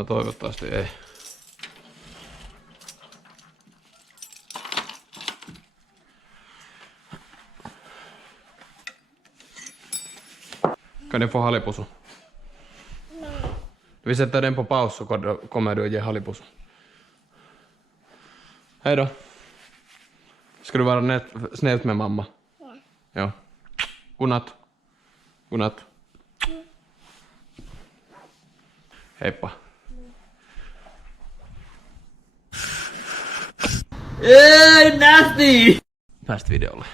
No toivottavasti ei. Kan den få halipusu? No. Vi sätter den på paus så kommer du att ge halipusu. Hej då. Ska du vara snällt med mamma? Ja. Ja. Godnatt. Godnatt. Heippa. Nasty! Päästä videolle.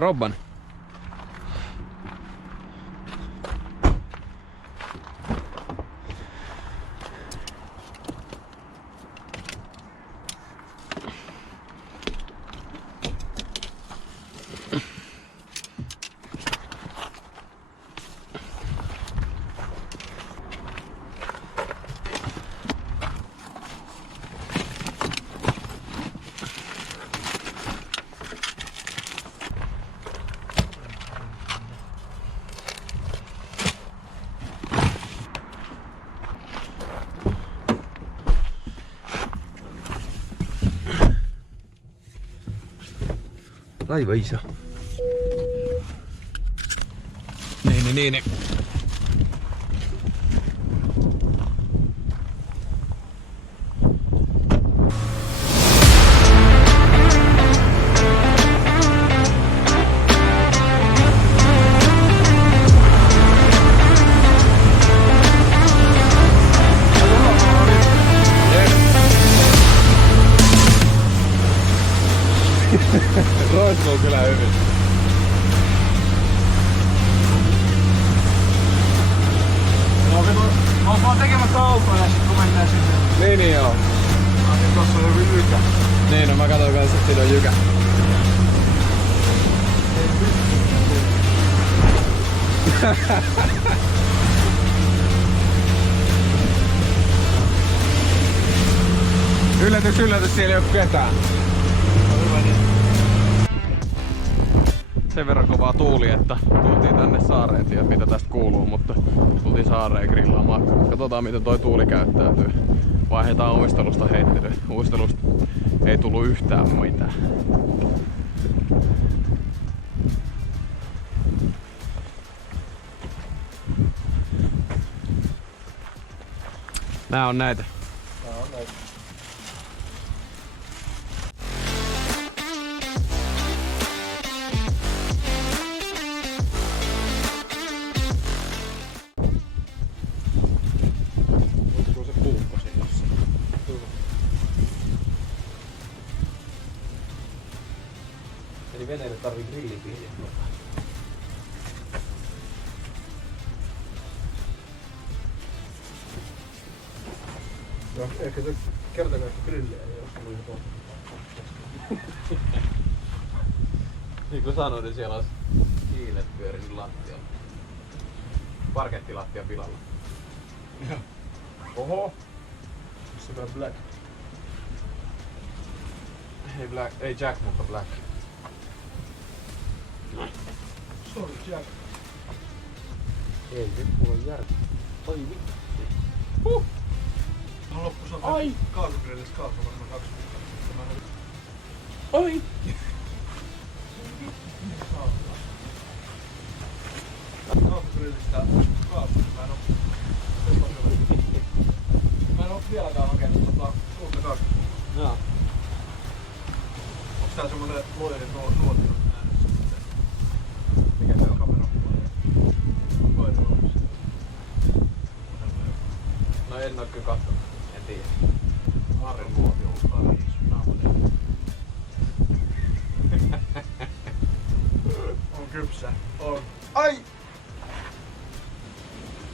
Robban. Laiva iso. Niin. Roiskuu kyllä hyvin. Mä oon vaan tekemässä autoa ja sit kun mennään sinne. Niin joo. Niin tossa on joku ykä. Niin no mä katsoin kanssa, että siinä on jykä. Yllätys, siellä ei oo ketään. Sen verran kovaa tuuli, että tultiin tänne saareen, tiedät mitä tästä kuuluu, mutta tultiin saareen grillaamaan makkarat. Katsotaan miten toi tuuli käyttäytyy. Vaihdetaan uistelusta heittelyä. Uistelusta ei tullut yhtään mitään. Nää on näitä. Eli veneelle tarvii grillipiiriä. No, ehkä se kertakaikki grilliä ei oo tullut jo Niin kuin sanoin, niin siellä olisi hiilet pyörinyt lattialla. Parkettilattia pilalla. Oho! Missä tää Black? Ei Jack, mutta Black. Sorry Jack. Ei, nyt mulla on järki. Oi vittu. Loppusaan kaasugrillissä kaasua varmaan 2 viikkoa. Oi! Kaasugrillistä kaasua. Mä en oo vieläkään hakenut uutta kaasua. Joo. Onks tää semmonen loirin nuotio äänessä? Mikä se on? Kamera loirin loirissa. No en oo kyllä kattonut. En tiedä. Aarren luotio on pari naamoinen. On kypsä. On. Ai!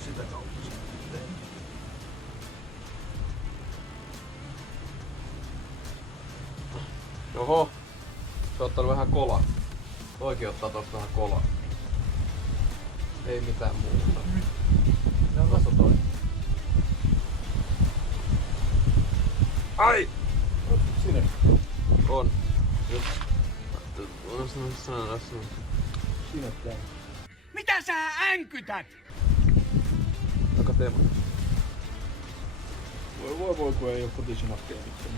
Sitä kautta sitten. Oho. Se on ottanut vähän kolaa. Toikin ottaa tosta vähän kolaa. Ei mitään muuta. Tuossa toi. Ai! Sinne. On. Sinne täällä. Mitä sä änkytät? Aika teema. Voi kun ei oo kotisinappeja mitään.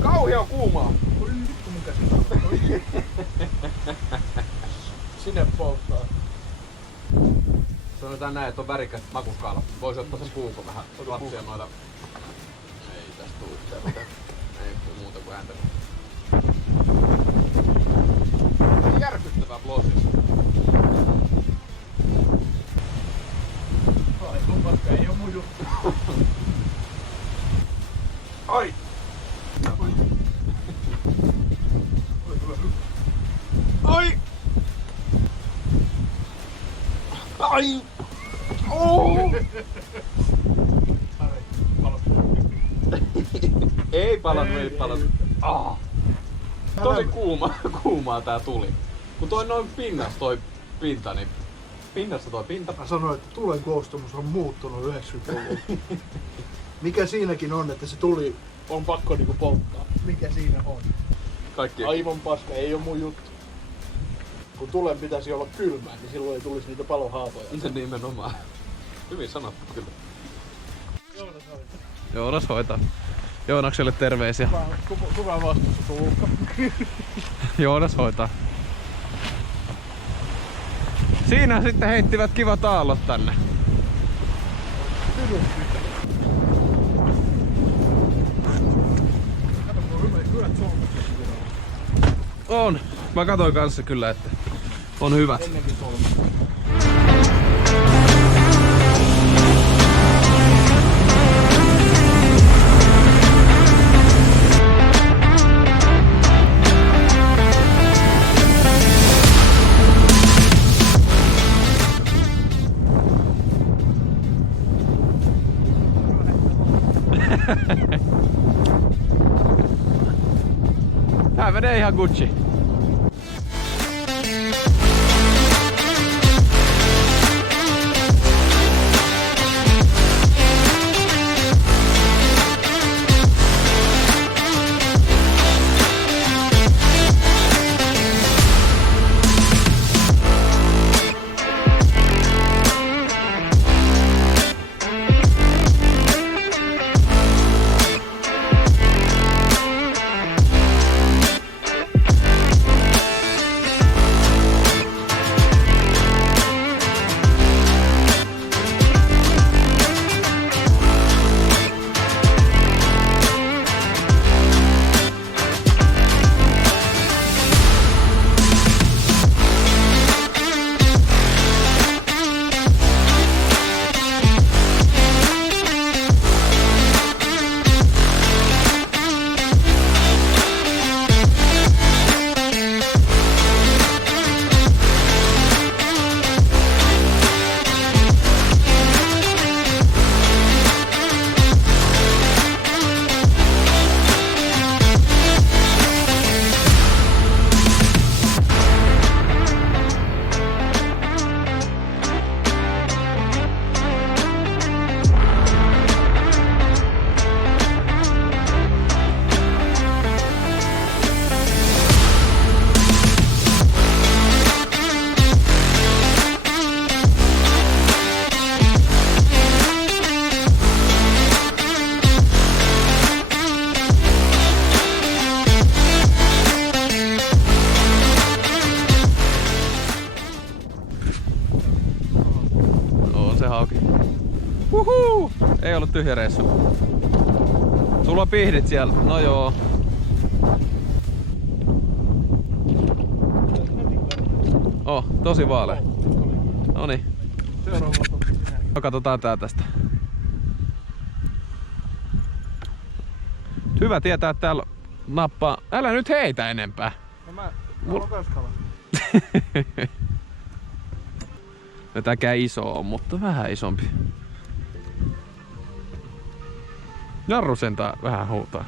Kauhea kuumaa! Oi vittu mun käsi. Sinne polttaa. Sanotaan näin, että on värikäs makuskaala. Voisi ottaa sen puukon vähän lapsia noita. Ei tästä tuu yhtään mitään. Ei muuta kuin ääntä. Järkyttävää blosis. Ai mun paska ei oo mun juttu. Ai! Ai! Ai! Oh! Ei palannut. Ah. Tosi kuumaa tää tuli. Kun toi noin pinnassa toi pinta, niin pinnassa toi pinta. Mä sanoin, että tulen koostumus on muuttunut 90-luvulla. Mikä siinäkin on, että se tuli on pakko niinku polttaa. Mikä siinä on? Kaikki. Aivan paska, ei oo mun juttu. Kun tulen pitäisi olla kylmää, niin silloin ei tulisi niitä palohaapoja. Nimenomaan. Hyvin sanottu kyllä. Joonas hoitaa. Joonas hoitaa. Joonakselle terveisiä. Kuka vastuussa Tuukka? Joonas hoitaa. Siinä sitten heittivät kivat aallot tänne. Kato, kun on hyvät solmukset. On. Mä katsoin kanssa kyllä, että on hyvät. Ennenkin solmukset. Tää menee ihan Gucci. Huhuu! Ei ollut tyhjä reissu. Sulla on pihdit siellä. No joo. Oh, tosi vaalea. Noniin. Katsotaan tää tästä. Hyvä tietää, että täällä nappaa. Älä nyt heitä enempää. No mä haluan kans kalaa. No tääkään iso on, mutta vähän isompi. Jarru sentään vähän huutaa.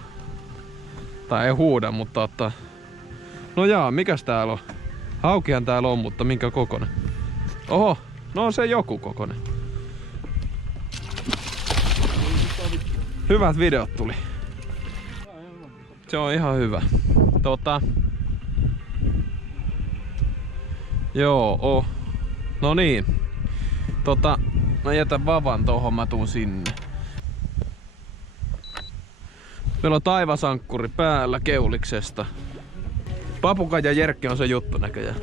Tai ei huuda, mutta ottaa. No jaa, mikäs täällä on? Haukihan täällä on, mutta minkä kokoinen? Oho, no on se joku kokonen. Hyvät videot tuli. Se on ihan hyvä. Joo, no niin. Mä jätän vavan tohon, mä tuun sinne. Meillä on taivasankkuri päällä Keuliksesta. Papukaija Jerkki on se juttu näköjään.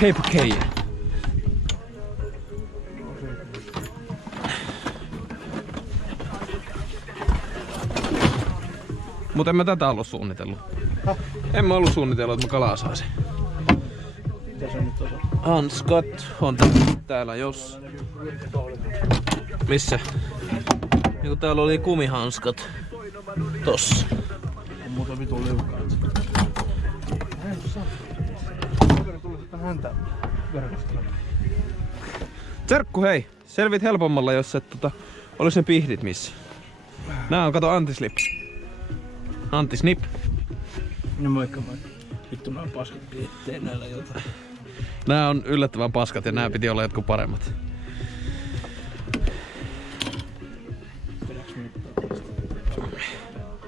Papukaija. Mutta en mä tätä ollut suunnitellut. En mä ollut suunnitellut, että mä kalaa saisin. Mitä se nyt on? Hanskat on täällä jos. Missä? Niin täällä oli kumihanskat. Tossa. On muuta vitun liukaa. Häntä verkostolla. Serkku hei! Selvit helpommalla jos et olis ne pihdit missä. Nää on kato antislips. Antisnip. No moikka. Vittu nää on paskat piirtee näillä jotain. Nää on yllättävän paskat ja nää piti olla jotkut paremmat.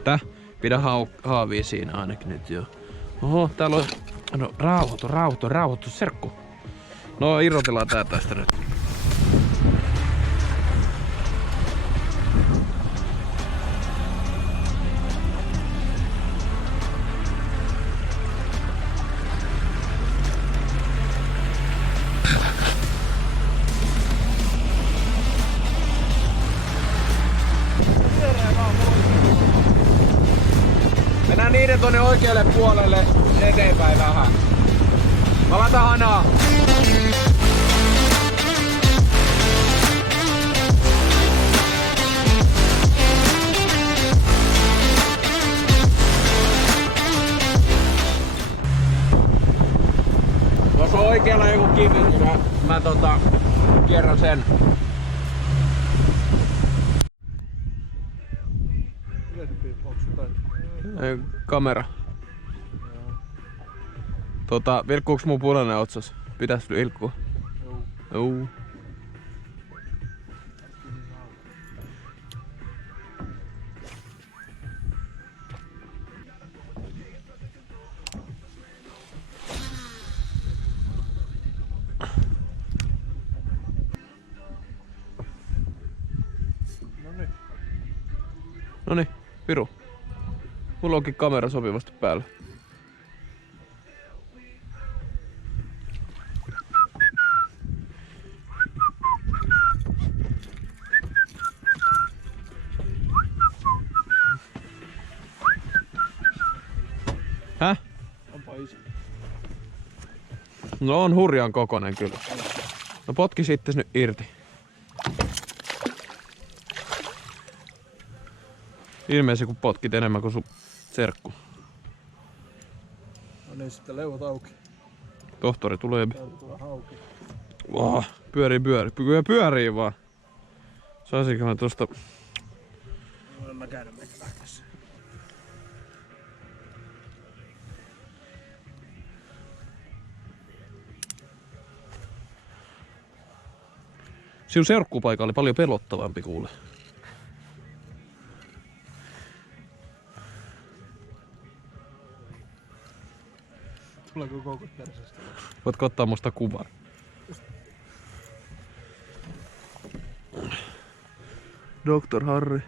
Tää? Pidä haavia siinä ainakin nyt joo. Oho, täällä on... No rauhoitu, serkku. No irrotellaan tää tästä nyt. Mennään niiden tonne oikealle puolelle eteenpäin vähän. Mä laitan hanaa. Tuossa on oikealla joku kivi, kun mä kierrän sen. Kamera. Vilkkuuks mun punainen otsas? Pitäis vilkkua? Joo. Noniin, Piru. Mulla onkin kamera sopivasti päällä. Häh? Onpa iso. No on hurjan kokonen kyllä. No potki sitten nyt irti. Ilmeisesti kun potkit enemmän kuin sun serkku. No niin, sitten leuat auki. Tohtori tulee. Täältä tulee hauki. Pyörii vaan. Saisinko mä tosta... En mä käydä meitä tässä. Sinun serkkupaikka oli paljon pelottavampi kuule. Tuleeko koukut perseestä? Voitko ottaa musta kuvan? Dr. Harry.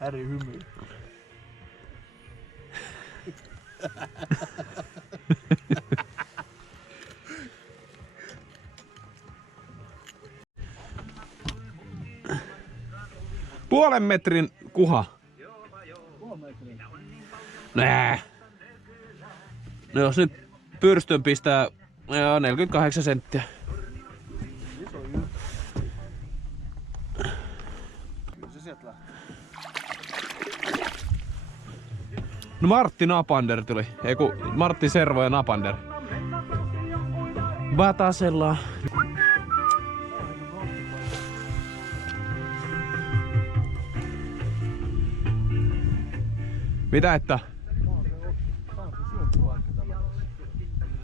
Harry hymyy. Puolen metrin kuha. Nää. No jos nyt pyrstön pistää 48 senttiä. Iso juttu. Kyllä se sieltä lähtee. No Martti Napander tuli. Eiku Martti Servo ja Napander. Vatasella. Mitä että?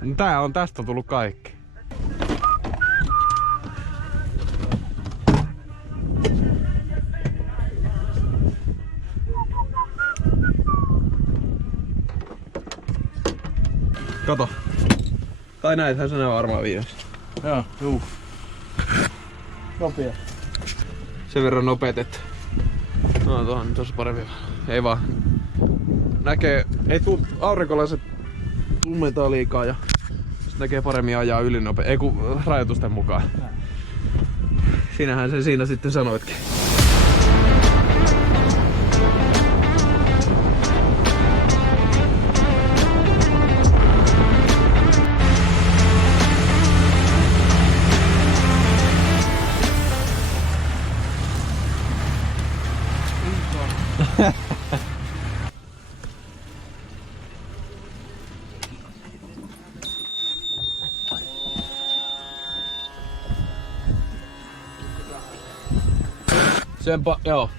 No tästä on tullut kaikki. Kato. Tai näithän sä ne varmaan viimeksi. Joo, juu. Nopea. Sen verran nopeet, että... No tuohon tossa parempi. Ei vaan. Näkee... Ei aurinkolaiset tummentaa liikaa ja... Sit näkee paremmin ajaa ylinopeasti. Ei kun rajoitusten mukaan. Sinähän sen siinä sitten sanoitkin. Joo.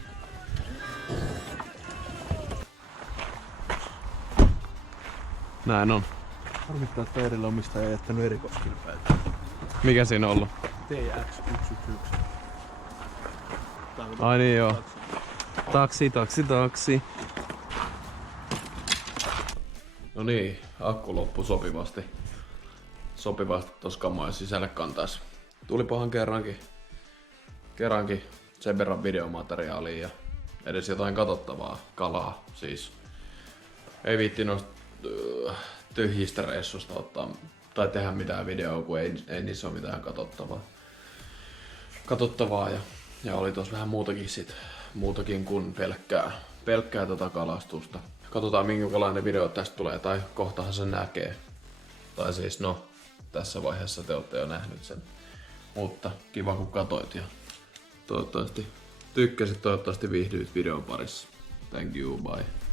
Näin on. Harmittaa, että edellä omistaja ei jättänyt erikoiskilpailuja. Mikä siinä on ollut? TX111. Ai niin joo. Taksi. No niin, akku loppui sopivasti. Sopivasti tossa kamojen sisälle kantais. Tulipahan kerrankin sen verran videomateriaalia ja edes jotain katsottavaa kalaa. Siis ei viitti noista tyhjistä reissusta ottaa tai tehdä mitään videoa, kun ei niissä ole mitään katsottavaa ja oli tossa vähän muutakin kuin pelkkää tota kalastusta. Katsotaan minkälainen video tästä tulee tai kohtahan se näkee. Tai siis no, tässä vaiheessa te olette jo nähnyt sen. Mutta kiva kun katoit ja toivottavasti tykkäsit, toivottavasti viihdyit videon parissa. Thank you, bye.